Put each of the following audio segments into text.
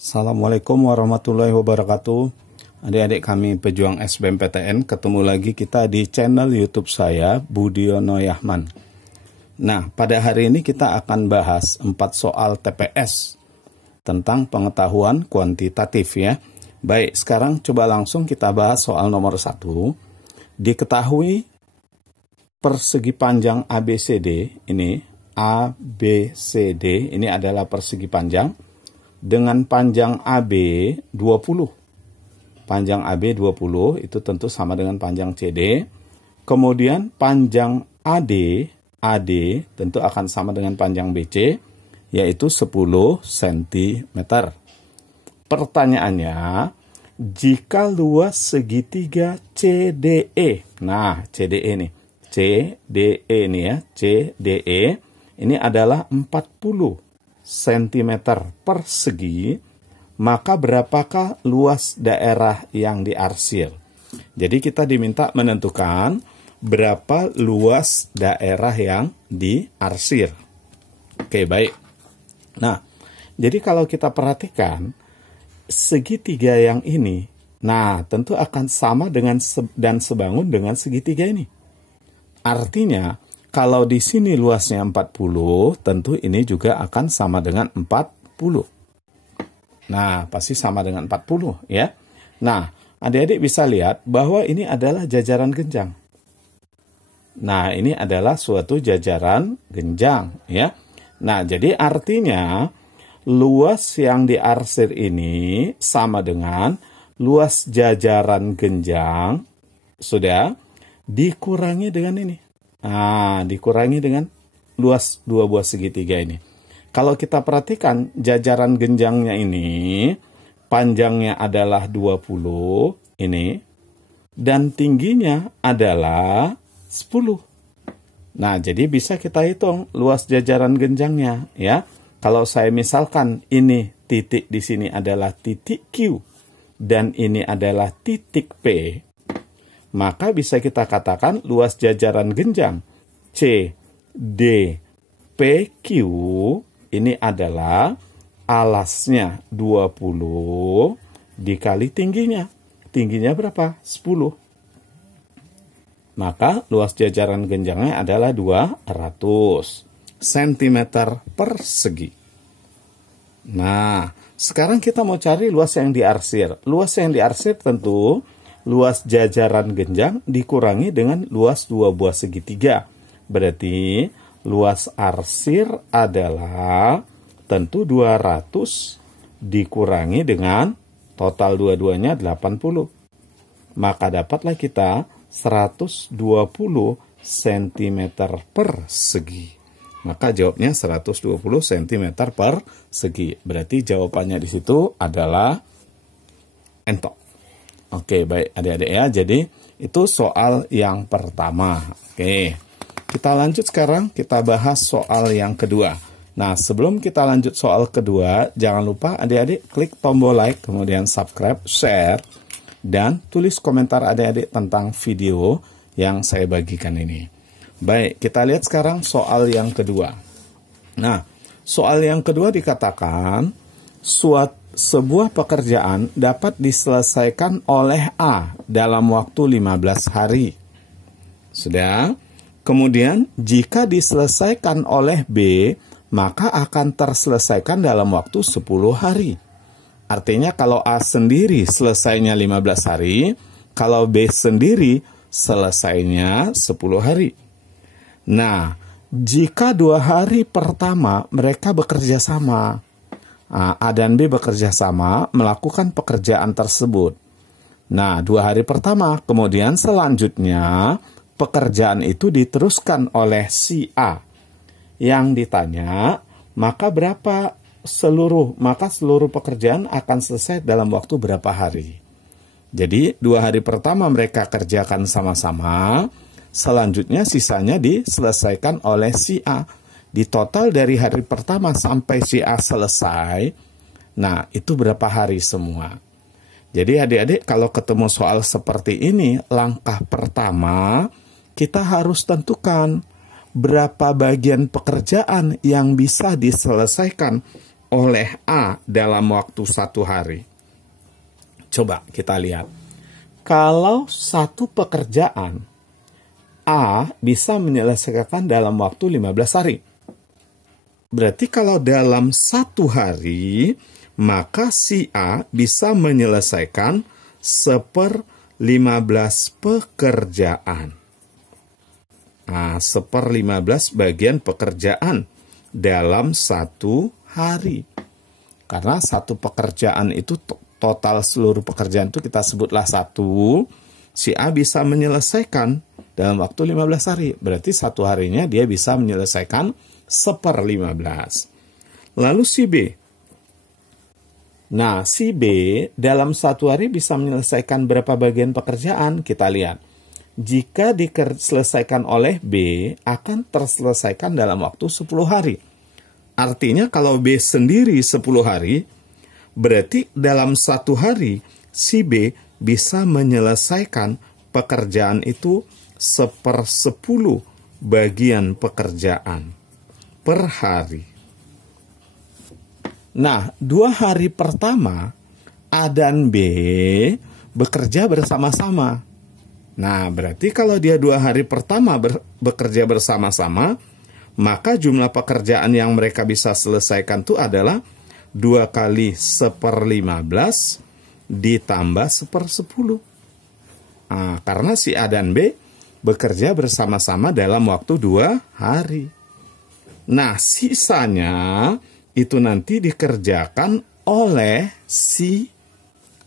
Assalamualaikum warahmatullahi wabarakatuh. Adik-adik kami pejuang SBMPTN, ketemu lagi kita di channel YouTube saya, Budiono Yahman. Nah, pada hari ini kita akan bahas 4 soal TPS tentang pengetahuan kuantitatif ya. Baik, sekarang coba langsung kita bahas soal nomor 1. Diketahui persegi panjang ABCD, ini ABCD, ini adalah persegi panjang dengan panjang AB 20. Panjang AB 20 itu tentu sama dengan panjang CD. Kemudian panjang AD tentu akan sama dengan panjang BC, yaitu 10 cm. Pertanyaannya, jika luas segitiga CDE, nah CDE nih, CDE nih ya, CDE ini adalah 40 cm persegi, maka berapakah luas daerah yang diarsir? Jadi kita diminta menentukan berapa luas daerah yang diarsir. Oke, baik. Nah, jadi kalau kita perhatikan segitiga yang ini, nah tentu akan sama dengan dan sebangun dengan segitiga ini. Artinya, kalau di sini luasnya 40, tentu ini juga akan sama dengan 40. Nah, pasti sama dengan 40 ya. Nah, adik-adik bisa lihat bahwa ini adalah jajaran genjang. Nah, ini adalah suatu jajaran genjang ya. Nah, jadi artinya luas yang diarsir ini sama dengan luas jajaran genjang sudah dikurangi dengan ini. Nah, dikurangi dengan luas dua buah segitiga ini. Kalau kita perhatikan jajaran genjangnya ini, panjangnya adalah 20 ini, dan tingginya adalah 10. Nah, jadi bisa kita hitung luas jajaran genjangnya ya. Kalau saya misalkan ini titik di sini adalah titik Q dan ini adalah titik P, maka bisa kita katakan luas jajaran genjang C, D, P, Q ini adalah alasnya 20 dikali tingginya. Tingginya berapa? 10. Maka luas jajaran genjangnya adalah 200 cm persegi. Nah, sekarang kita mau cari luas yang diarsir. Luas yang diarsir tentu luas jajaran genjang dikurangi dengan luas dua buah segitiga. Berarti luas arsir adalah tentu 200 dikurangi dengan total dua-duanya 80. Maka dapatlah kita 120 cm persegi. Maka jawabnya 120 cm persegi. Berarti jawabannya di situ adalah entok. Oke, baik adik-adik ya. Jadi itu soal yang pertama. Oke, kita lanjut sekarang, kita bahas soal yang kedua. Nah, sebelum kita lanjut soal kedua, jangan lupa adik-adik klik tombol like, kemudian subscribe, share, dan tulis komentar adik-adik tentang video yang saya bagikan ini. Baik, kita lihat sekarang soal yang kedua. Nah, soal yang kedua dikatakan sebuah pekerjaan dapat diselesaikan oleh A dalam waktu 15 hari. Sudah? Kemudian, jika diselesaikan oleh B, maka akan terselesaikan dalam waktu 10 hari. Artinya kalau A sendiri selesainya 15 hari, kalau B sendiri selesainya 10 hari. Nah, jika 2 hari pertama mereka bekerja sama, A dan B bekerja sama melakukan pekerjaan tersebut. Nah, 2 hari pertama, kemudian selanjutnya pekerjaan itu diteruskan oleh si A. Yang ditanya, maka seluruh pekerjaan akan selesai dalam waktu berapa hari. Jadi, 2 hari pertama mereka kerjakan sama-sama, selanjutnya sisanya diselesaikan oleh si A. Di total dari hari pertama sampai si A selesai, nah itu berapa hari semua. Jadi adik-adik kalau ketemu soal seperti ini, langkah pertama kita harus tentukan berapa bagian pekerjaan yang bisa diselesaikan oleh A dalam waktu 1 hari? Coba kita lihat. Kalau satu pekerjaan A bisa menyelesaikan dalam waktu 15 hari. Berarti kalau dalam 1 hari, maka si A bisa menyelesaikan 1/15 pekerjaan. Nah, 1/15 bagian pekerjaan dalam 1 hari. Karena satu pekerjaan itu total seluruh pekerjaan itu kita sebutlah 1. Si A bisa menyelesaikan dalam waktu 15 hari. Berarti 1 harinya dia bisa menyelesaikan 1/15. Lalu si B. Nah, si B dalam 1 hari bisa menyelesaikan berapa bagian pekerjaan? Kita lihat. Jika diselesaikan oleh B, akan terselesaikan dalam waktu 10 hari. Artinya kalau B sendiri 10 hari, berarti dalam 1 hari, si B bisa menyelesaikan pekerjaan itu 1/10 bagian pekerjaan per hari. Nah, 2 hari pertama, A dan B bekerja bersama-sama. Nah, berarti kalau dia 2 hari pertama bekerja bersama-sama, maka jumlah pekerjaan yang mereka bisa selesaikan itu adalah 2 kali 1/15 ditambah 1/10. Nah, karena si A dan B bekerja bersama-sama dalam waktu 2 hari. Nah, sisanya itu nanti dikerjakan oleh si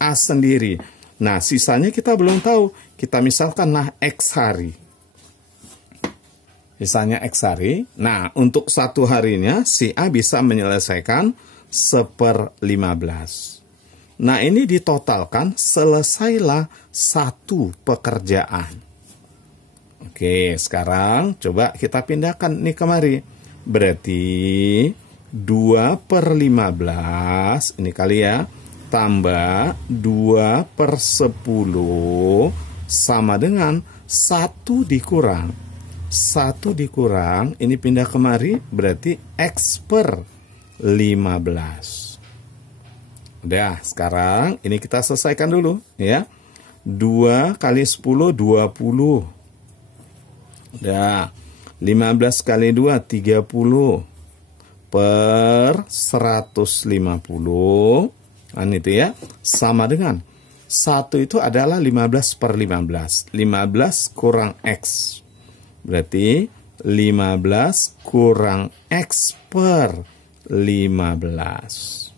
A sendiri. Nah, sisanya kita belum tahu. Kita misalkan X hari. Sisanya X hari. Nah, untuk 1 harinya si A bisa menyelesaikan 1/15. Nah, ini ditotalkan selesailah 1 pekerjaan. Oke, sekarang coba kita pindahkan nih kemari. Berarti 2/15 ini kali ya, tambah 2/10 sama dengan 1 dikurang. 1 dikurang, ini pindah kemari, berarti X/15. Udah, sekarang ini kita selesaikan dulu ya. 2 kali 10, 20. Udah, 15 kali 2, 30. Per 150. Nah, itu ya, sama dengan 1 itu adalah 15/15. 15 kurang X. Berarti 15 kurang X/15.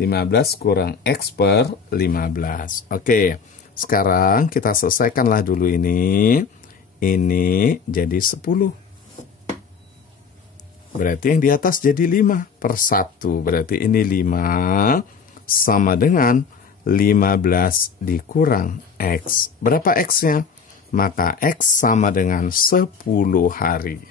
15 kurang X/15. Oke, sekarang kita selesaikanlah dulu ini. Ini jadi 10. Berarti yang di atas jadi 5/1. Berarti ini 5 sama dengan 15 dikurang X. Berapa X-nya? Maka X sama dengan 10 hari.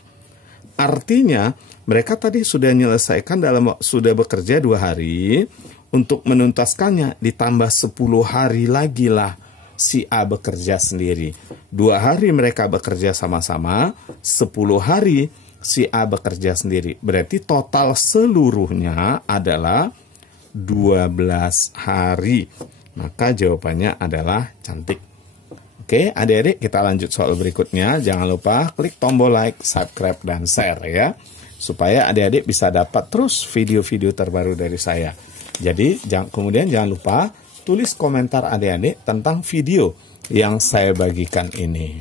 Artinya, mereka tadi sudah menyelesaikan sudah bekerja 2 hari. Untuk menuntaskannya, ditambah 10 hari lagi lah si A bekerja sendiri. 2 hari mereka bekerja sama-sama, 10 hari si A bekerja sendiri. Berarti total seluruhnya adalah 12 hari. Maka jawabannya adalah cantik. Oke, adik-adik, kita lanjut soal berikutnya. Jangan lupa klik tombol like, subscribe, dan share ya. Supaya adik-adik bisa dapat terus video-video terbaru dari saya. Jadi, kemudian jangan lupa tulis komentar adik-adik tentang video yang saya bagikan ini.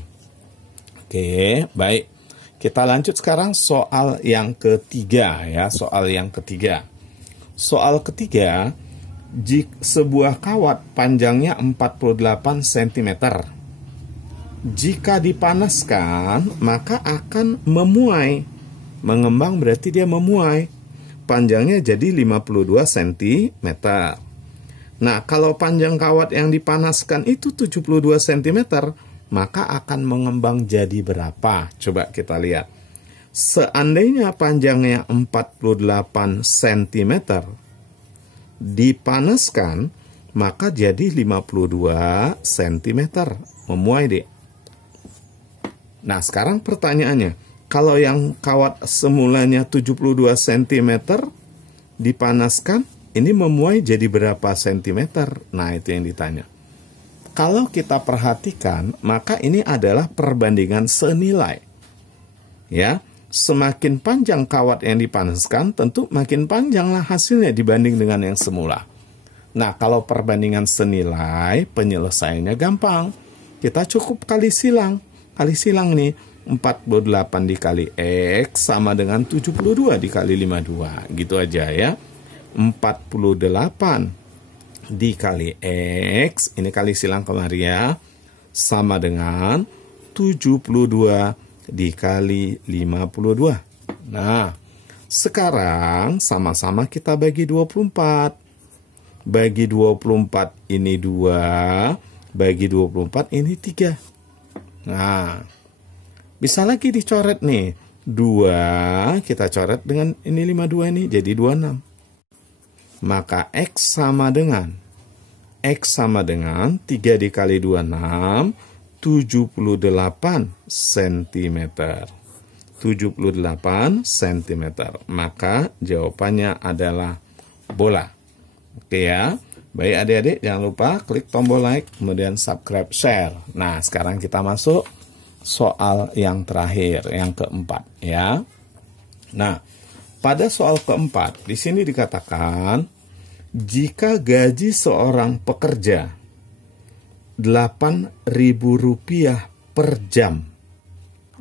Oke, baik. Kita lanjut sekarang soal yang ketiga ya, soal yang ketiga. Soal ketiga, sebuah kawat panjangnya 48 cm. Jika dipanaskan, maka akan memuai. Mengembang berarti dia memuai. Panjangnya jadi 52 cm. Nah, kalau panjang kawat yang dipanaskan itu 72 cm, maka akan mengembang jadi berapa? Coba kita lihat. Seandainya panjangnya 48 cm, dipanaskan, maka jadi 52 cm. Memuai deh. Nah, sekarang pertanyaannya, kalau yang kawat semulanya 72 cm, dipanaskan, ini memuai jadi berapa sentimeter? Nah, itu yang ditanya. Kalau kita perhatikan, maka ini adalah perbandingan senilai. Ya, semakin panjang kawat yang dipanaskan, tentu makin panjanglah hasilnya dibanding dengan yang semula. Nah, kalau perbandingan senilai, penyelesaiannya gampang. Kita cukup kali silang. Kali silang nih, 48 dikali X sama dengan 72 dikali 52. Gitu aja ya. 48 dikali X, ini kali silang kemari ya, sama dengan 72 dikali 52. Nah, sekarang sama-sama kita bagi 24. Bagi 24 ini 2, bagi 24 ini 3. Nah, bisa lagi dicoret nih. 2 kita coret dengan ini 52 ini jadi 26. Maka X sama dengan 3 dikali 26, 78 cm. 78 cm. Maka jawabannya adalah bola. Oke ya. Baik adik-adik, jangan lupa klik tombol like, kemudian subscribe, share. Nah, sekarang kita masuk soal yang terakhir, yang keempat ya. Nah, pada soal keempat, di sini dikatakan, jika gaji seorang pekerja Rp8.000 per jam,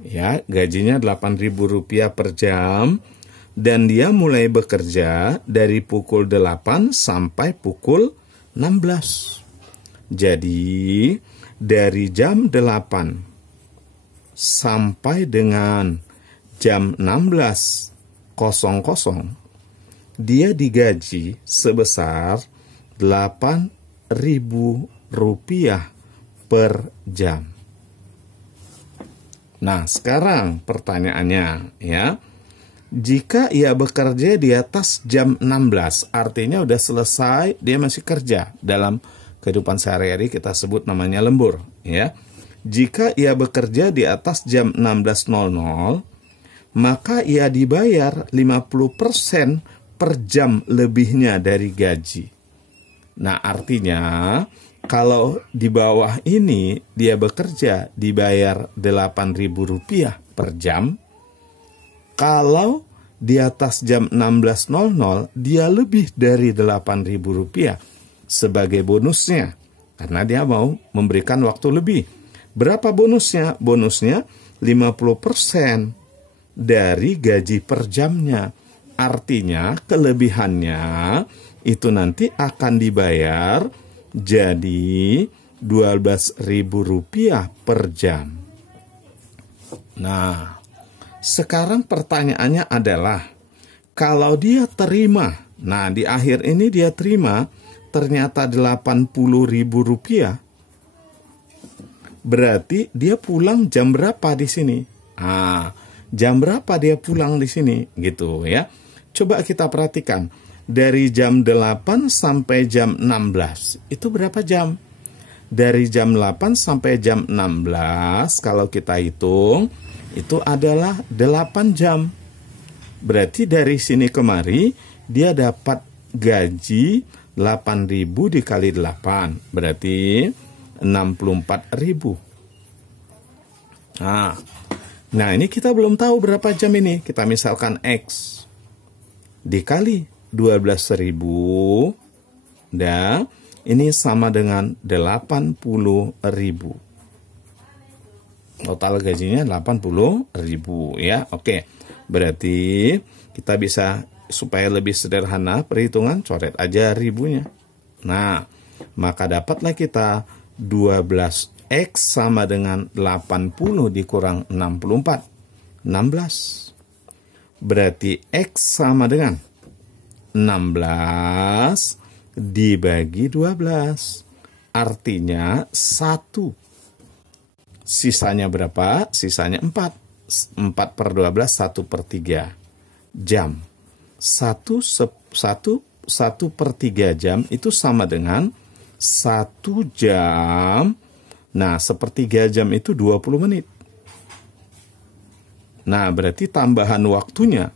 ya, gajinya Rp8.000 per jam, dan dia mulai bekerja dari pukul 8 sampai pukul 16. Jadi, dari jam 8 sampai dengan jam 16.00, dia digaji sebesar Rp8.000 per jam. Nah, sekarang pertanyaannya ya, jika ia bekerja di atas jam 16, artinya udah selesai, dia masih kerja. Dalam kehidupan sehari-hari kita sebut namanya lembur ya. Jika ia bekerja di atas jam 16.00, maka ia dibayar 50% per jam lebihnya dari gaji. Nah, artinya kalau di bawah ini dia bekerja dibayar Rp8.000 per jam. Kalau di atas jam 16.00 dia lebih dari Rp8.000 sebagai bonusnya, karena dia mau memberikan waktu lebih. Berapa bonusnya? Bonusnya 50% dari gaji per jamnya. Artinya kelebihannya itu nanti akan dibayar jadi Rp12.000 per jam. Nah, sekarang pertanyaannya adalah, kalau dia terima, nah di akhir ini dia terima ternyata Rp80.000, berarti dia pulang jam berapa di sini? Jam berapa dia pulang di sini? Gitu ya. Coba kita perhatikan. Dari jam 8 sampai jam 16. Itu berapa jam? Dari jam 8 sampai jam 16, kalau kita hitung, itu adalah 8 jam. Berarti dari sini kemari, dia dapat gaji 8.000 dikali 8. Berarti 64.000. Nah, ini kita belum tahu berapa jam ini. Kita misalkan X dikali 12.000, dan ini sama dengan 80.000. Total gajinya 80.000 ya. Oke. Berarti kita bisa, supaya lebih sederhana perhitungan, coret aja ribunya. Nah, maka dapatlah kita 12X sama dengan 80 dikurang 64. 16. Berarti X sama dengan 16 dibagi 12. Artinya 1. Sisanya berapa? Sisanya 4. 4 per 12, 1 per 3 jam. 1 per 3 jam itu sama dengan 1 jam. Nah, sepertiga jam itu 20 menit. Nah, berarti tambahan waktunya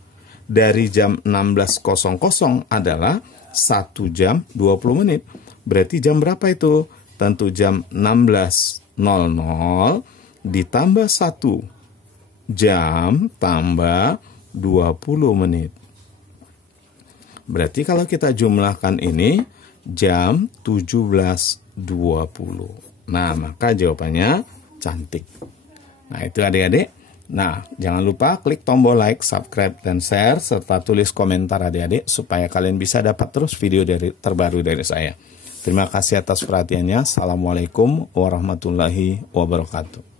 dari jam 16.00 adalah 1 jam 20 menit. Berarti jam berapa itu? Tentu jam 16.00 ditambah 1 jam tambah 20 menit. Berarti kalau kita jumlahkan ini jam 17.20. Nah, maka jawabannya cantik. Nah, itu adik-adik. Nah, jangan lupa klik tombol like, subscribe, dan share, serta tulis komentar adik-adik supaya kalian bisa dapat terus video terbaru dari saya. Terima kasih atas perhatiannya. Assalamualaikum warahmatullahi wabarakatuh.